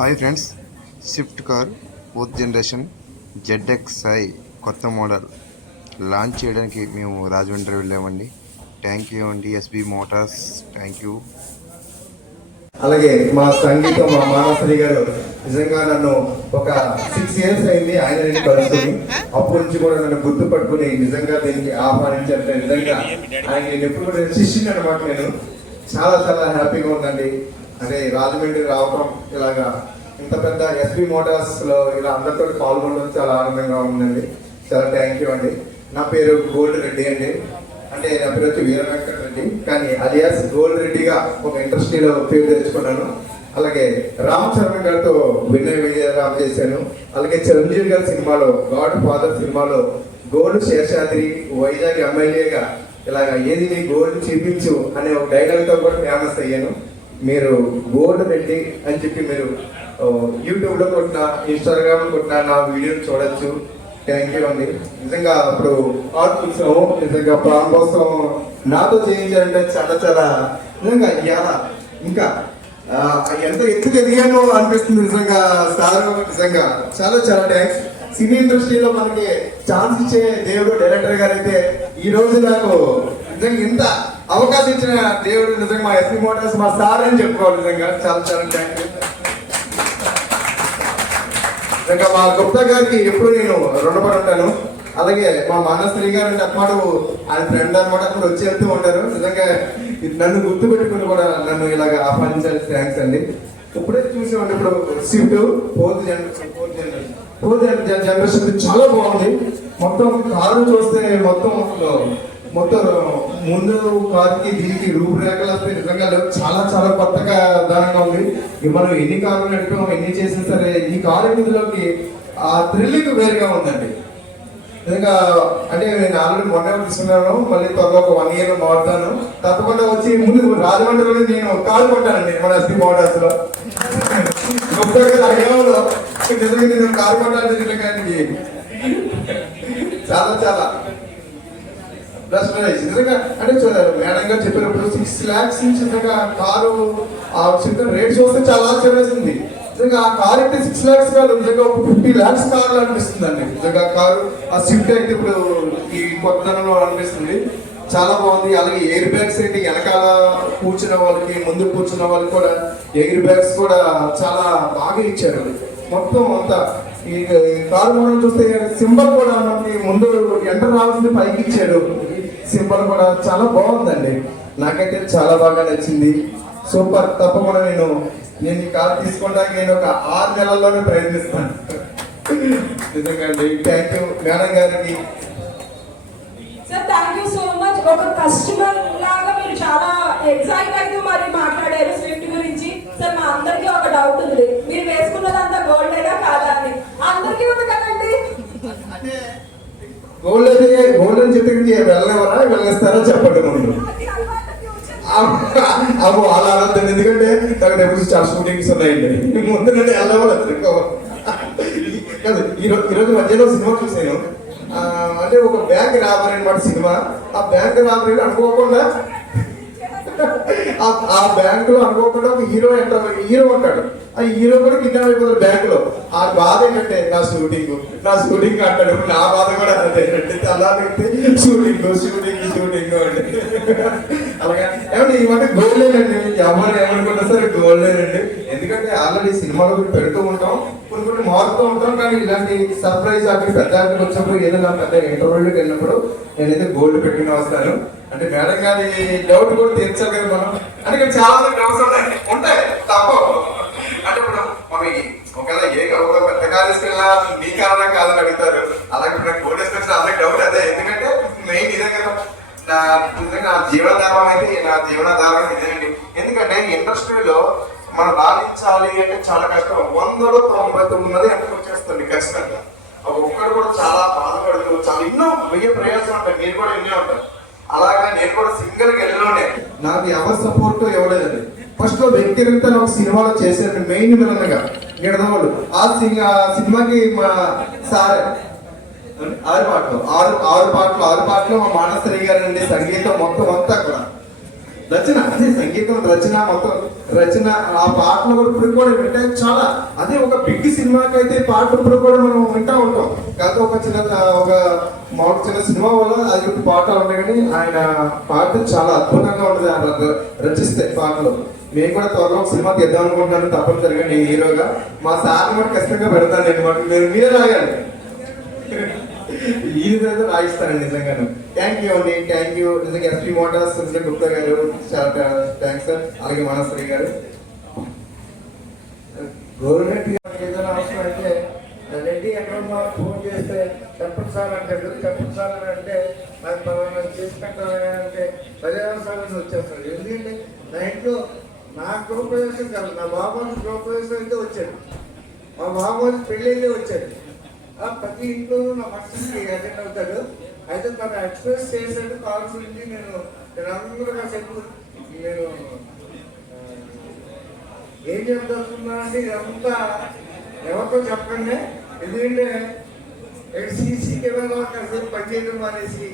Hi friends, Swift car 4th generation ZXi కొత్త model launch చేయడానికి మేము రాజమండ్రి వెళ్ళామండి. థ్యాంక్ యూ అండి ఎస్బీ మోటార్స్, థ్యాంక్ యూ. అలాగే మా సంగీతం మా మానసరి గారు నిజంగా నన్ను ఒక 6 years అయింది ఆయన నేను కలుసుకుని, అప్పటి నుంచి కూడా నన్ను గుర్తుపట్టుకుని నిజంగా దీనికి ఆహ్వానించారంటే నిజంగా ఆయన నేను ఎప్పుడు కూడా శిష్యుని అనమాట. నేను చాలా చాలా హ్యాపీగా ఉందండి. అంటే రాజమండ్రి రావటం, ఇలాగా ఇంత పెద్ద ఎస్బీ మోటార్స్ లో ఇలా అందరితో పాల్గొనడం చాలా ఆనందంగా ఉందండి. చాలా థ్యాంక్ యూ అండి. నా పేరు గోల్డ్ రెడ్డి అండి. అంటే నా పేరు వచ్చి వీర వెంకట రెడ్డి, కానీ అలియాస్ గోల్డ్ రెడ్డిగా ఒక ఇండస్ట్రీలో పేరు తెచ్చుకున్నాను. అలాగే రామ్ చరణ్ గారితో వినయ విజయరామ్ చేశాను. అలాగే చిరంజీవి గారి సినిమాలో గాడ్ ఫాదర్ సినిమాలో గోల్డ్ శేషాద్రి వైజాగ్ ఎమ్మెల్యేగా ఇలాగ ఏది నీ గోల్డ్ చూపించు అనే ఒక డైలాగ్ తో కూడా ఫేమస్ అయ్యాను. మీరు గోల్డ్ రెడ్డి అని చెప్పి మీరు యూట్యూబ్ లో కొట్టినా ఇన్స్టాగ్రామ్ కొట్టినా నా వీడియోని చూడొచ్చు. థ్యాంక్ యూ అండి. నిజంగా అప్పుడు ఆర్ట్ ఉత్సవం నిజంగా ప్రారంభోత్సవం నాతో చేయించారంటే చాలా చాలా నిజంగా ఇలా ఇంకా ఎంత ఎత్తుకు ఎదిగానో అనిపిస్తుంది నిజంగా. సార్ నిజంగా చాలా చాలా థ్యాంక్స్. సినీ ఇండస్ట్రీలో మనకి ఛాన్స్ ఇచ్చే దేవుడు డైరెక్టర్ గారు అయితే ఈ రోజు నాకు నిజంగా ఇంత అవకాశం ఇచ్చిన దేవుడు నిజంగా మా ఎస్బీ మోటార్స్ మా సార్ అని చెప్పుకోవాలి. నిజంగా చాలా చాలా థ్యాంక్ యూ. నిజంగా మా గుప్తా గారికి ఎప్పుడు నేను రుణపడి ఉంటాను. అలాగే మా మానశ్రీ గారు అంటే అమ్మాడు ఆయన ఫ్రెండ్ అనమాట, అప్పుడు వచ్చి వెళ్తూ ఉంటారు. నిజంగా నన్ను గుర్తు పెట్టుకుని కూడా నన్ను ఇలాగ ఆహ్వానించాలి. థ్యాంక్స్ అండి. ఇప్పుడే చూసామండి, ఇప్పుడు స్విఫ్ట్ 4th జనరేషన్ చాలా బాగుంది. మొత్తం కారు చూస్తే మొత్తం ముందు కార్కి దీనికి రూపురేఖలు వస్తే నిజంగా చాలా చాలా కొత్తగా దానంగా ఉంది. మనం ఎన్ని కార్లు నడిపాం ఎన్ని చేసినా సరే ఈ కారు మీదలోకి ఆ థ్రిల్లింగ్ వేరుగా ఉందండి. నిజంగా అంటే నేను ఆల్రెడీ మొన్న తీసుకున్నాను, మళ్ళీ త్వరగా ఒక 1 year మారుతాను. తప్పకుండా వచ్చి ముందు రాజమండ్రిలో నేను కారు కొంటానండి మన ఎస్బీ మోటార్స్ లో. నిజంగా నేను కారు కొంటాను కానీ చాలా చాలా నిజంగా అంటే చూడాలి. మేడం గారు చెప్పినప్పుడు 6 lakhs నుంచి నిజంగా కారు రేట్ చూస్తే చాలా ఆశ్చర్యవేసింది. నిజంగా ఆ కారు అయితే 6 lakhs కాదు, నిజంగా ఒక 50 lakhs కారు అనిపిస్తుంది అండి. నిజంగా కారు ఆ స్విఫ్ట్ అయితే ఇప్పుడు ఈ కొత్తదనంలో అనిపిస్తుంది. చాలా బాగుంది. అలాగే ఎయిర్ బ్యాగ్స్ అయితే వెనకాల కూర్చున్న వాళ్ళకి ముందు కూర్చున్న వాళ్ళకి కూడా ఎయిర్ బ్యాగ్స్ కూడా చాలా బాగా ఇచ్చారు. మొత్తం అంతా ఈ కారు మోడల్ చూస్తే సింబల్ కూడా మనకి ముందు ఎంటర్ రావాల్సింది పైకి ఇచ్చాడు. సింబల్ కూడా చాలా బాగుందండి. నాకైతే చాలా బాగా నచ్చింది. సూపర్. తప్పకుండా నేను ఈ కార్ తీసుకోవడానికి నేను ఒక 6 నెలల్లోనే ప్రయత్నిస్తాను. నిజంగా అండి. థ్యాంక్ యూ మేడం గారికి. Sir thank you so much. ఒక కస్టమర్ లాగా మీరు చాలా ఎగ్జైట్ అయితే మరి మాట్లాడారు స్విఫ్ట్ గురించి. సార్ మా అందరికీ ఒక డౌట్ ఉంది, మీరు వేసుకున్నదంతా గోల్డేనా కాదా అని. అందరికీ ఉంది కదండి. గోల్డ్ అయితే గోల్డ్ అని చెప్పి వెళ్ళలేవరా వెళ్ళేస్తారా చెప్పండి ముందు. అవు అలా అనొద్దండి, ఎందుకంటే నాకు ఎప్పుడు చాలా షూటింగ్స్ ఉన్నాయండి. ముందు నుండి వెళ్ళవాలి కాదు. ఈరోజు మధ్యలో సినిమా చూసాను. అంటే ఒక బ్యాంక్ రాబరీ అనమాట సినిమా. ఆ బ్యాంక్ రాబరీ అనుకోకుండా ఆ బ్యాంక్ లో అనుకోకుండా ఒక హీరో ఉంటాడు. ఆ హీరో కూడా కిడ్నాప్ అయిపోతాడు బ్యాంక్ లో. ఆ బాధ ఏంటంటే నా షూటింగ్ అంటాడు. నా బాధ కూడా అదే అలాగే షూటింగ్ అంటే అలాగే ఏమంటే ఇవన్నీ గోల్డేనండి. ఎవరు ఏమనుకుంటా సరే గోల్డేనండి. ఎందుకంటే ఆల్రెడీ సినిమాలో పెడుతూ ఉంటాం, కొన్ని మారుతూ ఉంటాం. కానీ ఇలాంటి సర్ప్రైజ్ అక్కడ పెద్ద వచ్చినప్పుడు ఏదైనా పెద్ద ఇంటర్వ్యూకి వెళ్ళినప్పుడు నేనైతే గోల్డ్ పెట్టుకుని వస్తాను. అంటే మేడం గారి డౌట్ కూడా తీర్చాలి కదా మనం. అంటే చాలా డౌట్స్ ఉంటాయి తప్ప. అంటే ఇప్పుడు మనకి ఒకవేళ పెద్ద కాలేజ్కి వెళ్ళినా నీ కారణం కాదని అడుగుతారు. అలాగే నాకు గోల్డ్ వేసుకొచ్చిన అందరికి డౌట్ అదే. ఎందుకంటే మెయిన్ ఇదే కదా నా జీవనాధారం అయితే. నా జీవనాధారం ఇదేనండి. ఎందుకంటే ఇండస్ట్రీలో మనం రాణించాలి అంటే చాలా కష్టం. 199 ఎంతకు వచ్చేస్తుంది ఖచ్చితంగా. ఒక్కడు కూడా చాలా బాధపడుతూ చాలా ఎన్నో ప్రయాసం ఉంటాయి. మీరు కూడా ఎన్నో ఉంటారు. అలాగే నేను కూడా సింగిల్ గా వెళ్ళలోనే నాకు ఎవరి సపోర్ట్ ఇవ్వలేదండి. ఫస్ట్ లో వ్యక్తిగత ఒక సినిమాలో చేశాను మెయిన్ విలన్ గా నిడదవాళ్ళు. ఆ సినిమాకి మా సార్ 6 పాటలు మా మానసరి గారు అండి సంగీతం మొత్తం అంతా కూడా రచన అదే సంగీతం రచన మొత్తం రచన ఆ పాటలు కూడా ఇప్పుడు కూడా వింటే చాలా అదే ఒక బిగ్ సినిమాకి అయితే ఈ పాటలు ఇప్పుడు కూడా మనం వింటా ఉంటాం కాకపోతే ఒక చిన్న సినిమా వల్ల అది ఒక పాటలు ఉంటాయి కానీ ఆయన పాట చాలా అద్భుతంగా ఉంటుంది ఆయన రచిస్తే పాటలు మేము కూడా త్వరలో ఒక సినిమా తీద్దాం అనుకుంటున్నాను తప్పనిసరిగా నేను హీరోగా మా సార్ కూడా ఖచ్చితంగా పెడతాను నేను మీరే రాయాలి ఈ విధంగా రాయిస్తానండి నిజంగాను థ్యాంక్ యూ అండి థ్యాంక్ యూ నిజంగా ఎస్పీ మోటార్స్ గుప్తా గారు చాలా థ్యాంక్స్ సార్ అలాగే మనశ్రీ గారు గవర్నమెంట్ ఏదైనా అవసరం అయితే రెడ్డి ఎక్కడన్నా ఫోన్ చేస్తే చెప్పండి సార్ అంటాడు చెప్పండి సార్ అని అంటే నాకు పలానా చేసి పెట్టాలంటే 10,000 సార్లు వచ్చేస్తాడు ఎందుకంటే నా ఇంట్లో నా గృహప్రవేశం కాదు నా బాబాజీ గృహప్రవేశం అయితే వచ్చాడు మా బాబాజీ పెళ్ళి వచ్చాడు ప్రతి ఇంట్లోనూ నా ఫంక్షన్కి అటెండ్ అవుతాడు అయితే తను ఎక్స్ప్రెస్ చేశాడు కాల్స్ నుంచి నేను అందరూ కాసేపు నేను ఏం చెప్తున్నా అంటే ఇదంతా ఎవరితో చెప్పండి ఎందుకంటే సీసీ కెమెరా కాసేపు పనిచేయడం మానేసి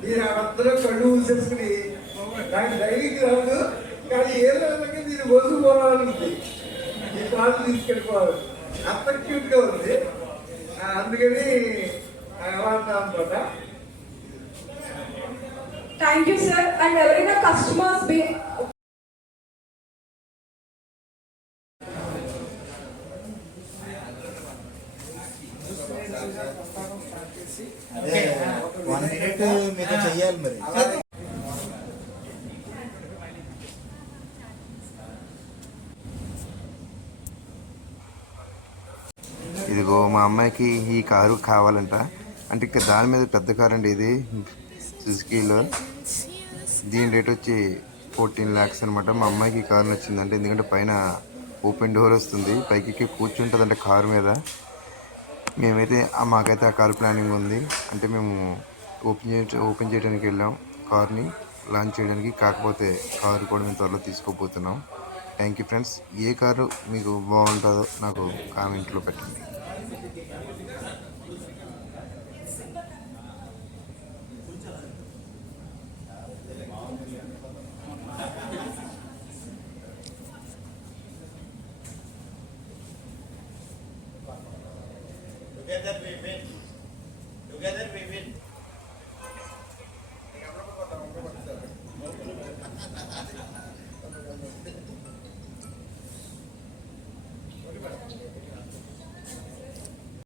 మీరు అందరూ కళ్ళు ఊసేసుకుని నాకు డైరీకి రాదు కానీ ఏదో దీన్ని వదులుకోవాలని ఈ కాళ్ళు తీసుకెళ్ళిపోవాలి అంత క్యూట్ గా ఉంది అందుకని అనమాట థ్యాంక్ యూ సార్ అండ్ ఎవరైనా కస్టమర్స్ వన్ మినిట్ మీరు చెయ్యాలి మరి ఇదిగో మా అమ్మాయికి ఈ కారు కావాలంట అంటే ఇక్కడ దాని మీద పెద్ద కారు అండి ఇది సుజుకీలో దీని రేట్ వచ్చి 14 lakhs అనమాట మా అమ్మాయికి ఈ కారు నచ్చిందంటే ఎందుకంటే పైన ఓపెన్ డోర్ వస్తుంది పైకి కూర్చుంటుంది అంటే కారు మీద మేమైతే మాకైతే ఆ కారు ప్లానింగ్ ఉంది అంటే మేము ఓపెన్ చేయడానికి వెళ్ళాం కార్ని లాంచ్ చేయడానికి కాకపోతే కారు కూడా మేము త్వరలో తీసుకోబోతున్నాం థ్యాంక్ యూ ఫ్రెండ్స్ ఏ కారు మీకు బాగుంటుందో నాకు కామెంట్లో పెట్టండి Together we win.